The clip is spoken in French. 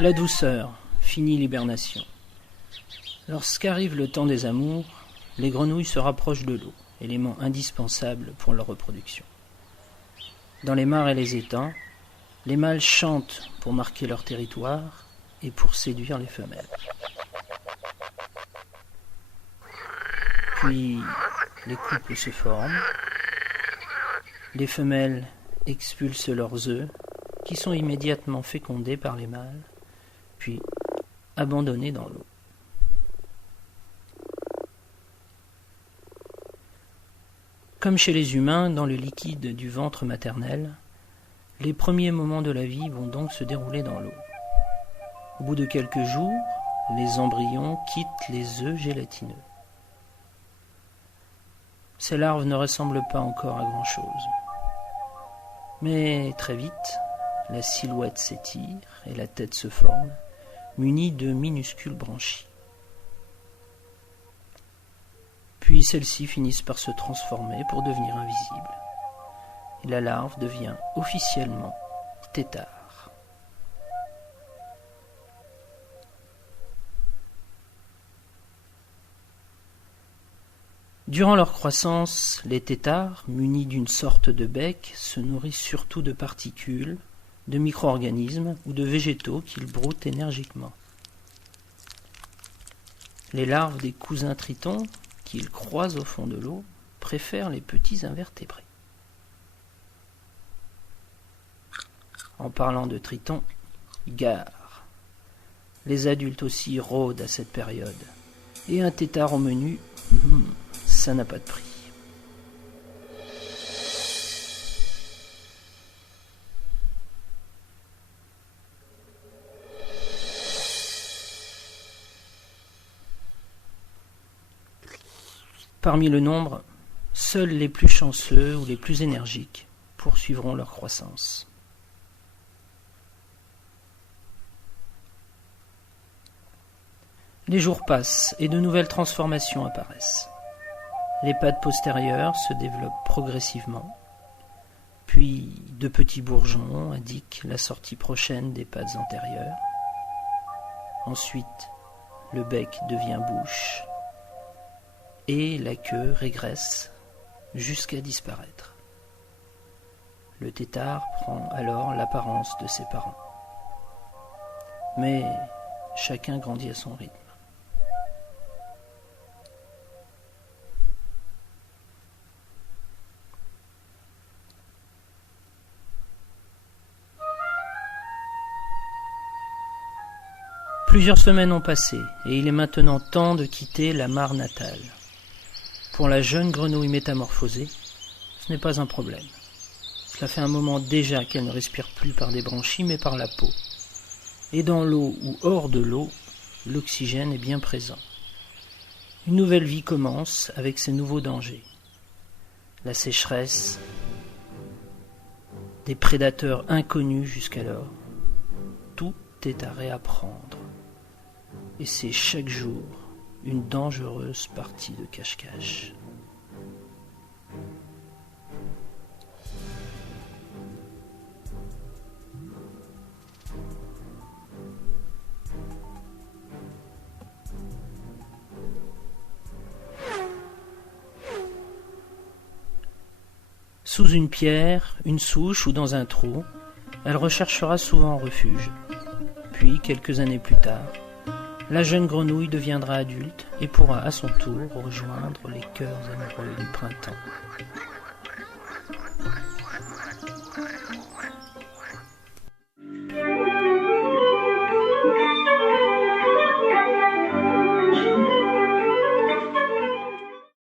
La douceur, finie l'hibernation. Lorsqu'arrive le temps des amours, les grenouilles se rapprochent de l'eau, élément indispensable pour leur reproduction. Dans les mares et les étangs, les mâles chantent pour marquer leur territoire et pour séduire les femelles. Puis, les couples se forment. Les femelles expulsent leurs œufs, qui sont immédiatement fécondés par les mâles, puis abandonnés dans l'eau. Comme chez les humains, dans le liquide du ventre maternel, les premiers moments de la vie vont donc se dérouler dans l'eau. Au bout de quelques jours, les embryons quittent les œufs gélatineux. Ces larves ne ressemblent pas encore à grand-chose. Mais très vite, la silhouette s'étire et la tête se forme, munie de minuscules branchies. Puis celles-ci finissent par se transformer pour devenir invisibles. Et la larve devient officiellement tétard. Durant leur croissance, les têtards, munis d'une sorte de bec, se nourrissent surtout de particules, de micro-organismes ou de végétaux qu'ils broutent énergiquement. Les larves des cousins tritons, qu'ils croisent au fond de l'eau, préfèrent les petits invertébrés. En parlant de tritons, gare. Les adultes aussi rôdent à cette période. Et un tétard au menu, ça n'a pas de prix. Parmi le nombre, seuls les plus chanceux ou les plus énergiques poursuivront leur croissance. Les jours passent et de nouvelles transformations apparaissent. Les pattes postérieures se développent progressivement, puis de petits bourgeons indiquent la sortie prochaine des pattes antérieures. Ensuite, le bec devient bouche et la queue régresse jusqu'à disparaître. Le tétard prend alors l'apparence de ses parents. Mais chacun grandit à son rythme. Plusieurs semaines ont passé et il est maintenant temps de quitter la mare natale. Pour la jeune grenouille métamorphosée, ce n'est pas un problème. Cela fait un moment déjà qu'elle ne respire plus par des branchies mais par la peau. Et dans l'eau ou hors de l'eau, l'oxygène est bien présent. Une nouvelle vie commence avec ses nouveaux dangers. La sécheresse, des prédateurs inconnus jusqu'alors. Tout est à réapprendre. Et c'est chaque jour une dangereuse partie de cache-cache. Sous une pierre, une souche ou dans un trou, elle recherchera souvent refuge. Puis, quelques années plus tard, la jeune grenouille deviendra adulte et pourra à son tour rejoindre les cœurs amoureux du printemps.